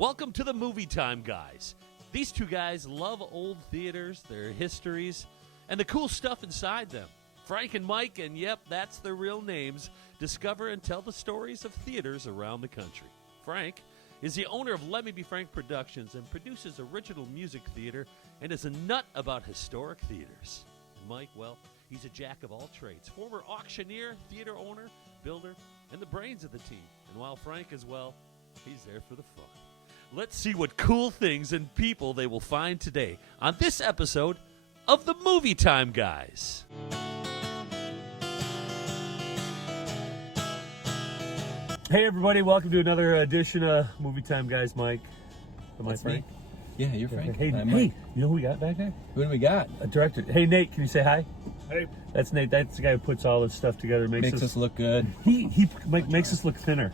Welcome to the Movie Tyme Guys. These two guys love old theaters, their histories, and the cool stuff inside them. Frank and Mike, and yep, that's their real names, discover and tell the stories of theaters around the country. Frank is the owner of Let Me Be Frank Productions and produces original music theater and is a nut about historic theaters. And Mike, well, he's a jack of all trades, former auctioneer, theater owner, builder, and the brains of the team. And while Frank is, well, he's there for the fun. Let's see what cool things and people they will find today on this episode of the Movie Tyme Guys. Hey everybody, welcome to another edition of Movie Tyme Guys. Mike. Am I Frank? Me. Yeah, you're Frank. Hey, you know who we got back there? Who do we got? A director. Hey Nate, can you say hi? Hey. That's Nate. That's the guy who puts all this stuff together. Makes us look good. He makes us look thinner.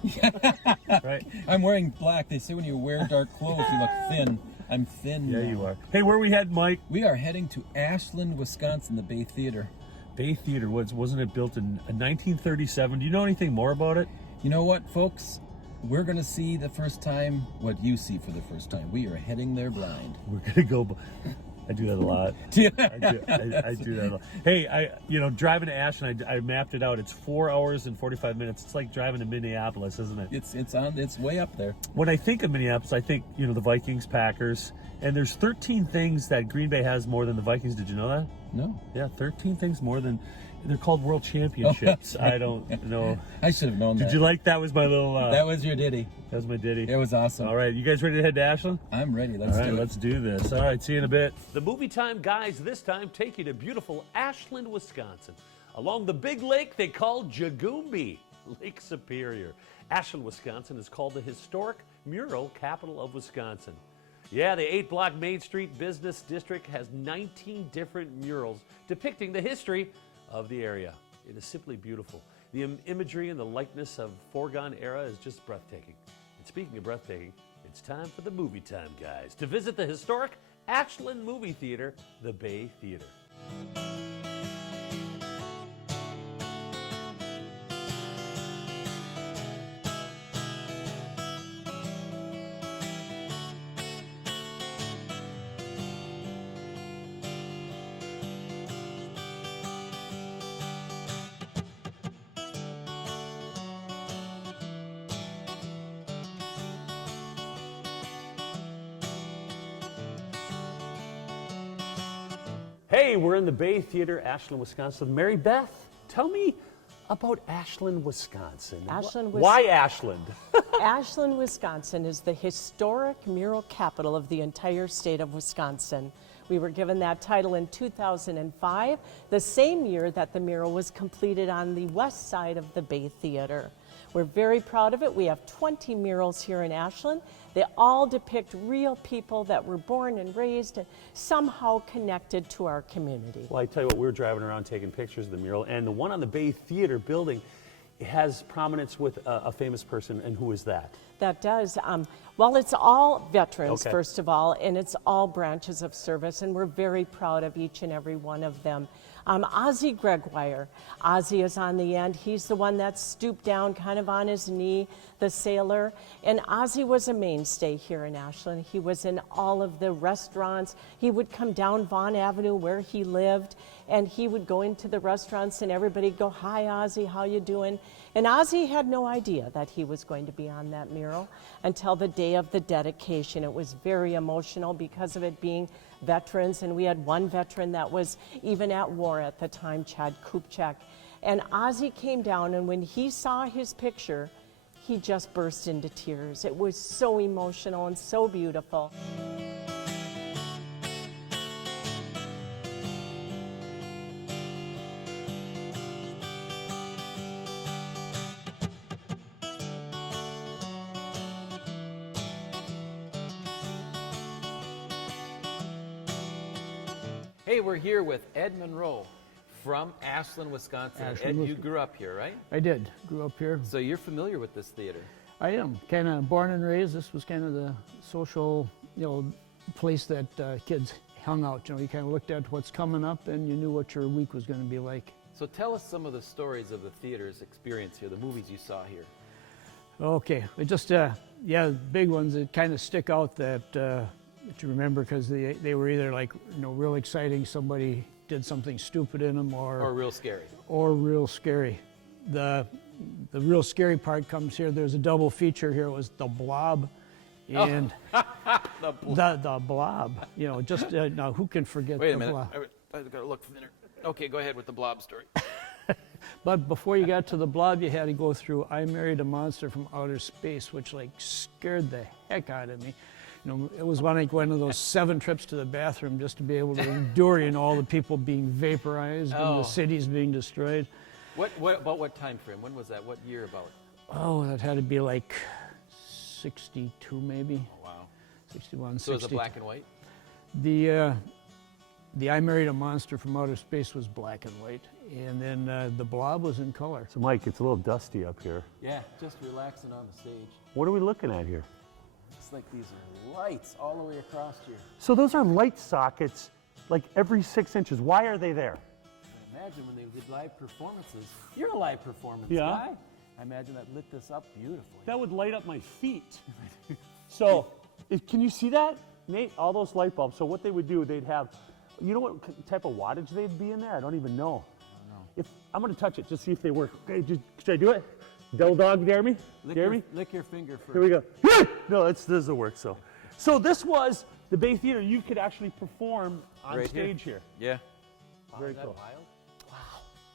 Right? I'm wearing black. They say when you wear dark clothes, you look thin. I'm thin Yeah, now. you are. Hey, where we headed, Mike? We are heading to Ashland, Wisconsin, the Bay Theater. Bay Theater wasn't it built in 1937? Do you know anything more about it? You know what, folks? We're going to see the first time what you see for the first time. We are heading there blind. We're gonna go. I do that a lot. I do that a lot. Hey, driving to Ashland, I mapped it out. It's 4 hours and 45 minutes. It's like driving to Minneapolis, isn't it? It's way up there. When I think of Minneapolis, I think the Vikings, Packers, and there's 13 things that Green Bay has more than the Vikings. Did you know that? No. Yeah, 13 things more than. They're called World Championships. I don't know. I should have known that. Did you like that? Was my little. That was your ditty. That was my ditty. It was awesome. All right, you guys ready to head to Ashland? I'm ready. Let's do this. All right, see you in a bit. The Movie Tyme Guys this time take you to beautiful Ashland, Wisconsin, along the big lake they call Jagumbi, Lake Superior. Ashland, Wisconsin is called the historic mural capital of Wisconsin. Yeah, the 8-block Main Street Business District has 19 different murals depicting the history of the area. It is simply beautiful. The imagery and the likeness of foregone era is just breathtaking. And speaking of breathtaking, it's time for the Movie Tyme Guys to visit the historic Ashland Movie Theater, the Bay Theater. Hey, we're in the Bay Theater, Ashland, Wisconsin. Mary Beth, tell me about Ashland, Wisconsin. Why Ashland? Ashland, Wisconsin is the historic mural capital of the entire state of Wisconsin. We were given that title in 2005, the same year that the mural was completed on the west side of the Bay Theater. We're very proud of it. We have 20 murals here in Ashland. They all depict real people that were born and raised and somehow connected to our community. Well, I tell you what, we were driving around taking pictures of the mural, and the one on the Bay Theater building has prominence with a famous person, and who is that? That does. Well, it's all veterans, Okay. First of all, and it's all branches of service, and we're very proud of each and every one of them. Ozzie Gregoire. Ozzie is on the end. He's the one that stooped down kind of on his knee, the sailor. And Ozzie was a mainstay here in Ashland. He was in all of the restaurants. He would come down Vaughan Avenue where he lived, and he would go into the restaurants and everybody would go, "Hi, Ozzie, how you doing?" And Ozzie had no idea that he was going to be on that mural until the day of the dedication. It was very emotional because of it being veterans, and we had one veteran that was even at war at the time, Chad Kupchak. And Ozzie came down, and when he saw his picture, he just burst into tears. It was so emotional and so beautiful. Hey, we're here with Ed Monroe from Ashland, Wisconsin. Ashland, Ed, you grew up here, right? I did. Grew up here. So you're familiar with this theater. I am kind of born and raised. This was kind of the social, place that kids hung out. You kind of looked at what's coming up, and you knew what your week was going to be like. So tell us some of the stories of the theater's experience here, the movies you saw here. Okay, we just Yeah, big ones that kind of stick out that you remember because they were either like, real exciting, somebody did something stupid in them, Or real scary. or real scary. The real scary part comes here. There's a double feature here. It was the Blob and the Blob. Just now who can forget Wait a the minute. Blob? I've got to look thinner. Okay, go ahead with the Blob story. But before you got to the Blob, you had to go through I Married a Monster from Outer Space, which like scared the heck out of me. It was like one of those 7 trips to the bathroom just to be able to endure, all the people being vaporized and the cities being destroyed. About what time frame? When was that? What year about? Oh, that had to be like 62 maybe. Oh, wow. 61, So 60. is it black and white? The I Married a Monster from Outer Space was black and white, and then the Blob was in color. So Mike, it's a little dusty up here. Yeah, just relaxing on the stage. What are we looking at here? It's like these are lights all the way across here. So those are light sockets like every 6 inches. Why are they there? I imagine when they did live performances, you're a live performance Yeah. guy. I imagine that lit this up beautifully. That would light up my feet. So, can you see that, Nate? All those light bulbs. So what they would do, they'd have, you know what type of wattage they'd be in there? I don't even know. If I'm gonna touch it, just see if they work. Okay, should I do it? Devil dog, dare me? Dare me? Lick your finger first. Here we go. No, this doesn't work. So this was the Bay Theater. You could actually perform on Right stage here. Yeah. Very Isn't that cool. wild? Wow.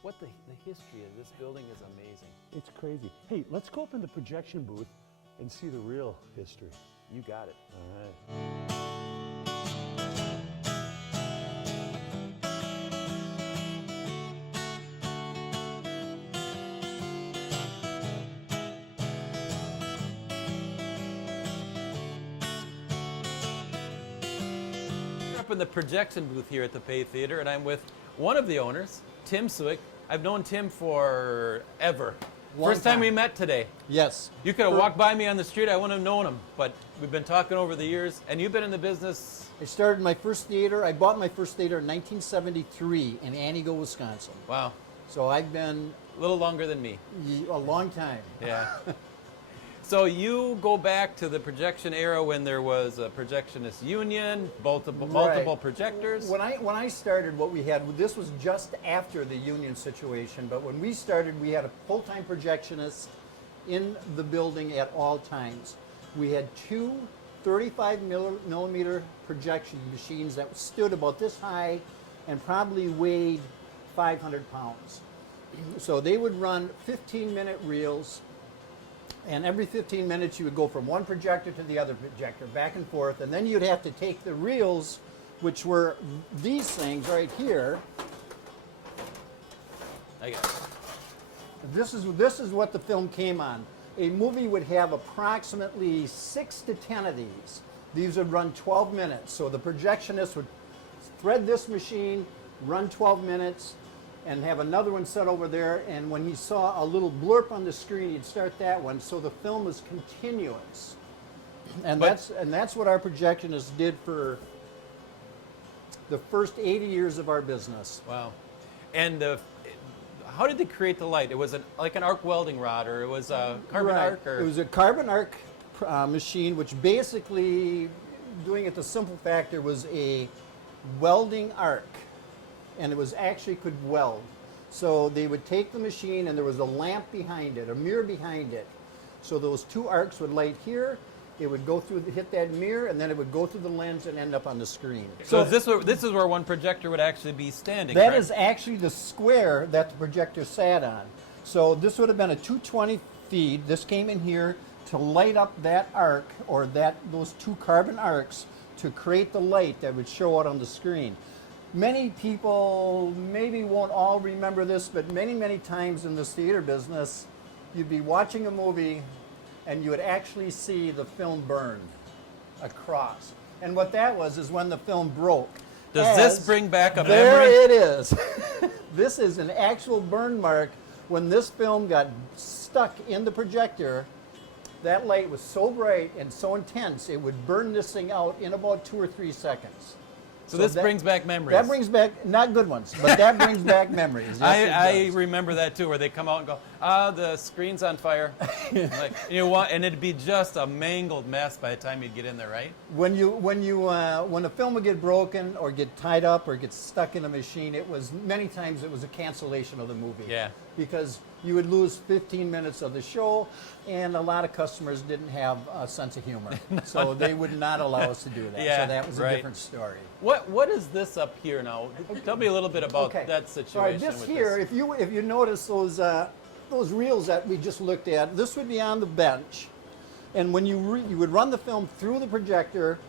What the history of this building is amazing. It's crazy. Hey, let's go up in the projection booth and see the real history. You got it. All right. We're up in the projection booth here at the Bay Theater, and I'm with one of the owners, Tim Suick. I've known Tim forever. First time we met today. Yes. You could have walked by me on the street, I wouldn't have known him, but we've been talking over the years, and you've been in the business. I started my first theater. I bought my first theater in 1973 in Antigo, Wisconsin. Wow, So I've been a little longer than me. a long time. Yeah. So you go back to the projection era when there was a projectionist union, multiple Right. projectors. When I started, what we had, this was just after the union situation, but when we started, we had a full-time projectionist in the building at all times. We had 2 35 millimeter projection machines that stood about this high and probably weighed 500 pounds. So they would run 15-minute reels, and every 15 minutes you would go from one projector to the other projector, back and forth, and then you'd have to take the reels, which were these things right here. I got it. This is what the film came on. A movie would have approximately 6 to 10 of these. These would run 12 minutes. So the projectionist would thread this machine, run 12 minutes, and have another one set over there. And when he saw a little blurb on the screen, he'd start that one. So the film is continuous. And that's what our projectionist did for the first 80 years of our business. Wow. And how did they create the light? It was like an arc welding rod, or it was a carbon Right. arc? Or? It was a carbon arc machine, which basically, doing it the simple factor, was a welding arc, and it was actually could weld. So they would take the machine, and there was a lamp behind it, a mirror behind it. So those 2 arcs would light here. It would go through, hit that mirror, and then it would go through the lens and end up on the screen. So this is where one projector would actually be standing. That correct? is actually the square that the projector sat on. So this would have been a 220 feed. This came in here to light up that arc, or those 2 carbon arcs, to create the light that would show out on the screen. Many people maybe won't all remember this, but many, many times in this theater business, you'd be watching a movie and you would actually see the film burn across. And what that was is when the film broke. Does this bring back a There memory? it is. This is an actual burn mark. When this film got stuck in the projector, that light was so bright and so intense, it would burn this thing out in about 2 or 3 seconds. So this brings back memories. That brings back, not good ones, but that brings back memories. Yes, it I does. remember that too, where they come out and go, the screen's on fire. Like, and it'd be just a mangled mess by the time you'd get in there, right? When a film would get broken or get tied up or get stuck in a machine, many times it was a cancellation of the movie. Yeah. Because you would lose 15 minutes of the show, and a lot of customers didn't have a sense of humor, so they would not allow us to do that. Yeah, so that was right. a different story. What is this up here now? Tell me a little bit about that situation. All right, this with here, this. if you notice those reels that we just looked at, this would be on the bench, and when you would run the film through the projector,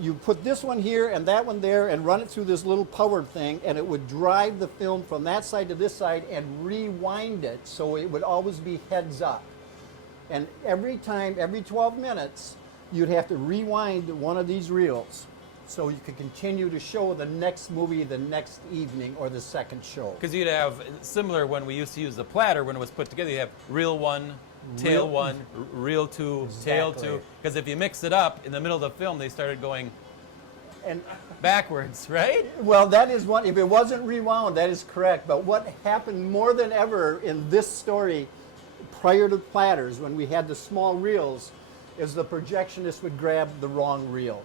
you put this one here and that one there and run it through this little power thing, and it would drive the film from that side to this side and rewind it, so it would always be heads up. And every 12 minutes, you'd have to rewind one of these reels so you could continue to show the next movie the next evening or the second show. Because you'd have, similar when we used to use the platter, when it was put together, you have reel 1, tail 1, reel 2, tail 2. Because if you mix it up, in the middle of the film, they started going And backwards, right? well, that is one. If it wasn't rewound, that is correct. But what happened more than ever in this story, prior to platters, when we had the small reels, is the projectionist would grab the wrong reel.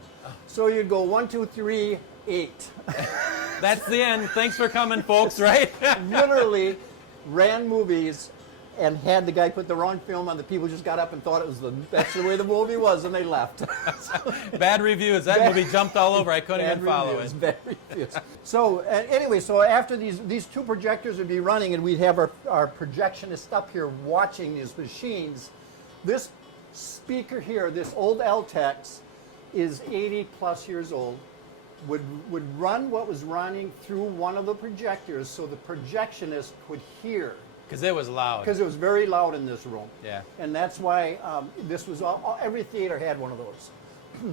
So you'd go 1, 2, 3, 8. That's the end. Thanks for coming, folks, right? Literally ran movies and had the guy put the wrong film on. The people just got up and thought that's the way the movie was, and they left. Bad reviews. That movie jumped all over. I couldn't even follow reviews, it. Bad reviews. So anyway, so after these two projectors would be running, and we'd have our projectionist up here watching these machines. This speaker here, this old L-Tex, is 80 plus years old. Would run what was running through one of the projectors, so the projectionist could hear. Because it was loud. Because it was very loud in this room. Yeah. And that's why this was every theater had one of those.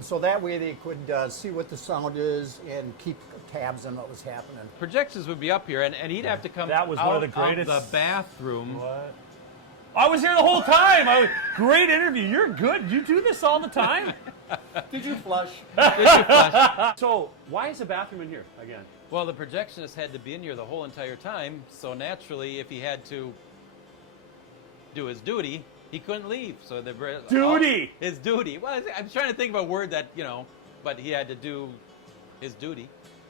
So that way they could see what the sound is and keep tabs on what was happening. Projections would be up here, and he'd have to come That was out one of the greatest- of the bathroom. What? I was here the whole time. Great interview. You're good. You do this all the time? Did you flush? So why is the bathroom in here again? Well, the projectionist had to be in here the whole entire time, so naturally, if he had to do his duty, he couldn't leave. So Duty! His duty. Well, I'm trying to think of a word that, but he had to do his duty.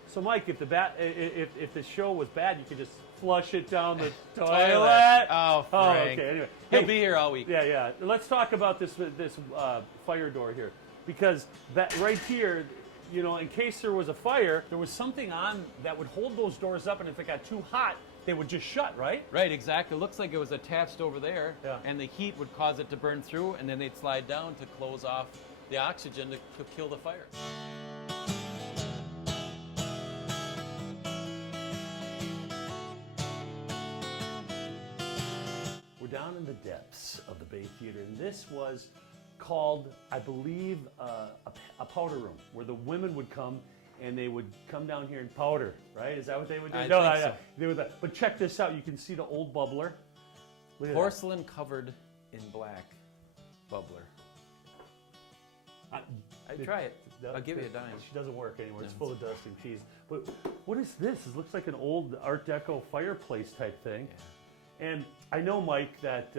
So Mike, if the show was bad, you could just flush it down the toilet. Oh, Frank. Okay. Anyway, He'll be here all week. Yeah. Let's talk about this fire door here, because that right here, in case there was a fire, there was something on that would hold those doors up, and if it got too hot, they would just shut, right? Right, exactly. It looks like it was attached over there, Yeah. and the heat would cause it to burn through, and then they'd slide down to close off the oxygen to kill the fire. We're down in the depths of the Bay Theater, and this was called, I believe, a powder room, where the women would come and they would come down here and powder, right? Is that what they would do? I think so. They would, but check this out. You can see the old bubbler. Look at that. Porcelain covered in black bubbler. Try it. I'll give you a dime. She doesn't work anymore. It's full of dust and cheese. But what is this? It looks like an old Art Deco fireplace type thing. Yeah. And I know, Mike, that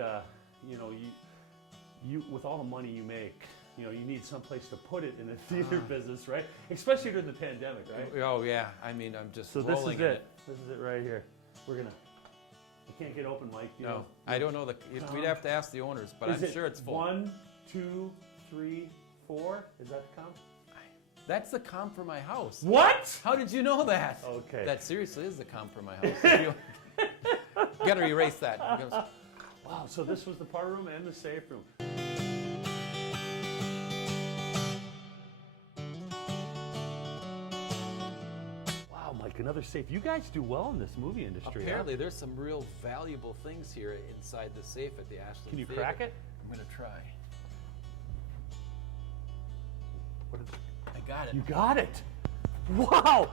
you with all the money you make, you need some place to put it in the theater business, right? Especially during the pandemic, right? Oh yeah. I mean, I'm just So this rolling is in it. This is it right here. We can't get open, Mike. You No, know? I don't know we'd have to ask the owners, but Is I'm it sure it's full. 1, 2, 3, 4. Is that the count? That's the comp for my house. What? How did you know that? Okay. That seriously is the comp for my house. You gotta erase that. Wow. So this was the powder room and the safe room. Wow, Mike, another safe. You guys do well in this movie industry. Apparently, there's some real valuable things here inside the safe at the Ashland. Can you Theater. crack it? I'm gonna try. I got it. You got it. Wow.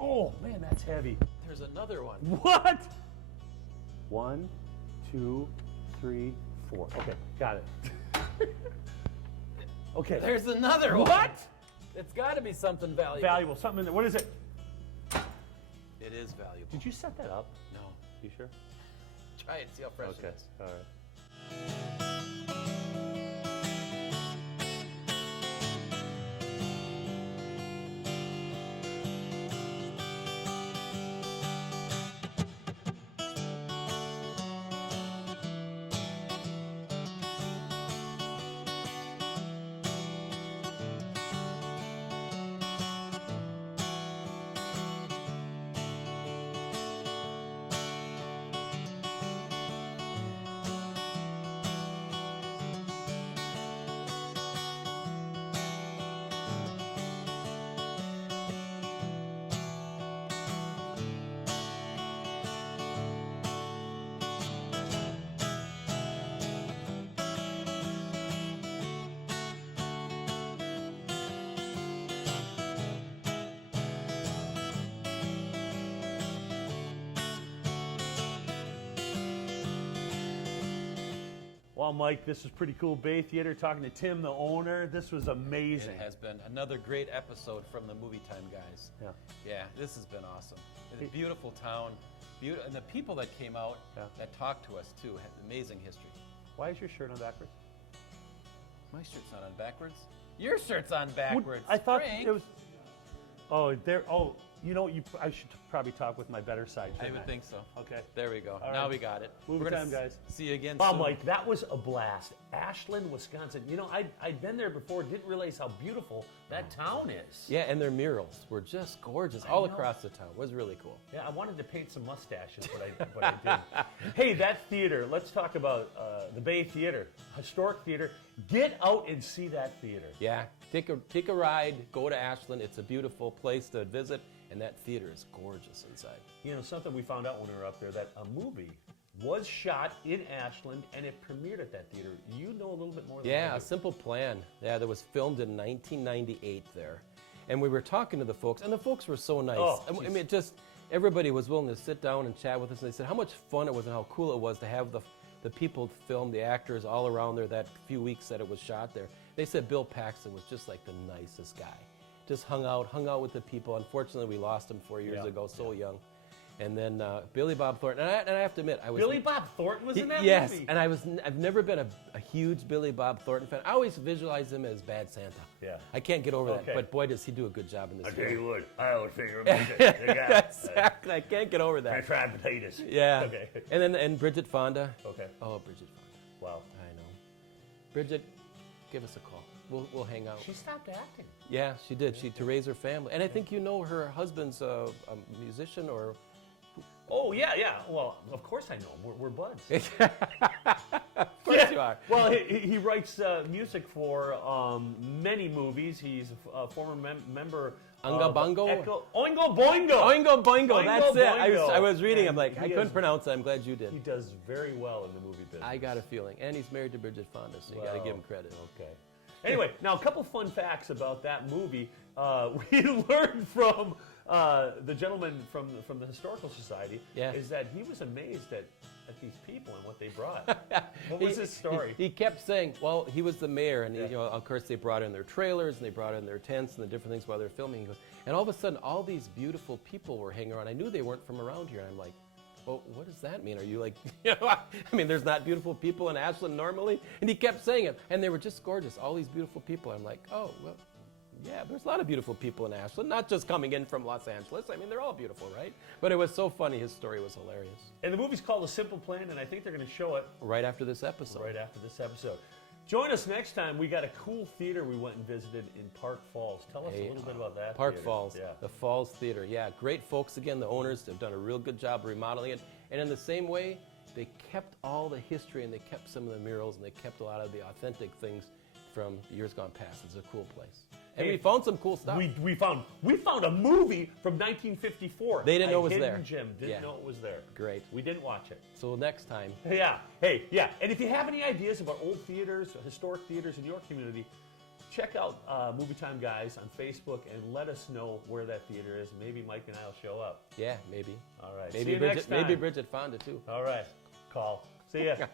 Oh, man, that's heavy. There's another one. What? 1, 2, 3, 4. Okay, got it. Okay. There's another one. What? It's got to be something valuable. Valuable. Something in there. What is it? It is valuable. Did you set that up? No. You sure? Try it. See how fresh it is. All right. Well, Mike, this was pretty cool. Bay Theater, talking to Tim, the owner. This was amazing. It has been another great episode from the Movie Time Guys. Yeah. Yeah, this has been awesome. It's a beautiful town, and the people that came out that talked to us too had amazing history. Why is your shirt on backwards? My shirt's not on backwards. Your shirt's on backwards. I thought Frank. it was. Oh, there. Oh, you know, I should probably talk with my better side. I shouldn't would think so. Okay. There we go. All Now right. we got it. Movie We're gonna time, guys. See you again Wow, soon. Mike, that was a blast. Ashland, Wisconsin. You know, I'd been there before, didn't realize how beautiful that town is. Yeah, and their murals were just gorgeous all across the town. It was really cool. Yeah, I wanted to paint some mustaches, but I didn't. Hey, that theater, let's talk about the Bay Theater, historic theater. Get out and see that theater. Yeah, take a ride, go to Ashland. It's a beautiful place to visit, and that theater is gorgeous inside. You know, something we found out when we were up there, that a movie was shot in Ashland and it premiered at that theater. You know a little bit more than I Yeah, do. A Simple Plan. Yeah, that was filmed in 1998 there. And we were talking to the folks, and the folks were so nice. Oh, I mean, it just, everybody was willing to sit down and chat with us, and they said how much fun it was and how cool it was to have the people film, the actors all around there that few weeks that it was shot there. They said Bill Paxton was just like the nicest guy. Just hung out with the people. Unfortunately, we lost him 4 years ago, so young. And then Billy Bob Thornton, and I have to admit, I was Billy Bob Thornton was in that yes, movie? and I've never been a huge Billy Bob Thornton fan. I always visualize him as Bad Santa. Yeah. I can't get over Okay. that, but boy, does he do a good job in this film. what, I always figure the guy. Exactly, I can't get over that. Fried potatoes. Yeah. Okay. And Bridget Fonda. Okay. Oh, Bridget Fonda. Wow. I know. Bridget, give us a call. We'll hang out. She stopped acting. Yeah, she did. To raise her family, and I think you know her husband's a musician or. Oh, yeah. Well, of course I know. We're buds. Of course you are. Well, he writes music for many movies. He's a former member Unga of Bungo? Oingo Boingo. Oingo Boingo, that's it. Boingo. I was reading. I'm And like, I he couldn't is- pronounce it. I'm glad you did. He does very well in the movie business. I got a feeling, and he's married to Bridget Fonda, so you got to give him credit. Okay. Anyway, now a couple fun facts about that movie. We learned from the gentleman from the Historical Society Yeah. is that he was amazed at these people and what they brought. What was his story? He kept saying, well, he was the mayor, and you know, of course they brought in their trailers and they brought in their tents and the different things while they're filming. He goes, and all of a sudden, all these beautiful people were hanging around. I knew they weren't from around here, and I'm like, well, what does that mean? Are you like, you know, I mean, there's not beautiful people in Ashland normally? And he kept saying it, and they were just gorgeous, all these beautiful people. I'm like, oh, well, yeah, there's a lot of beautiful people in Ashland, not just coming in from Los Angeles. I mean, they're all beautiful, right? But it was so funny. His story was hilarious. And the movie's called A Simple Plan, and I think they're going to show it Right after this episode. right after this episode. Join us next time. We got a cool theater we went and visited in Park Falls. Tell us a little bit about that Park theater. Falls, Yeah. the Falls Theater. Yeah, great folks again. The owners have done a real good job remodeling it. And in the same way, they kept all the history and they kept some of the murals and they kept a lot of the authentic things from years gone past. It's a cool place. And Hey, we found some cool stuff. We found a movie from 1954. They didn't know it A was hidden there. gem. Didn't Yeah. know it was there. Great. We didn't watch it. So next time, Yeah. Hey, yeah. And if you have any ideas about old theaters, historic theaters in your community, check out Movie Time Guys on Facebook and let us know where that theater is. Maybe Mike and I will show up. yeah, maybe. All right. Maybe See you Bridget, next time. maybe Bridget Fonda too. All right. Call. See ya.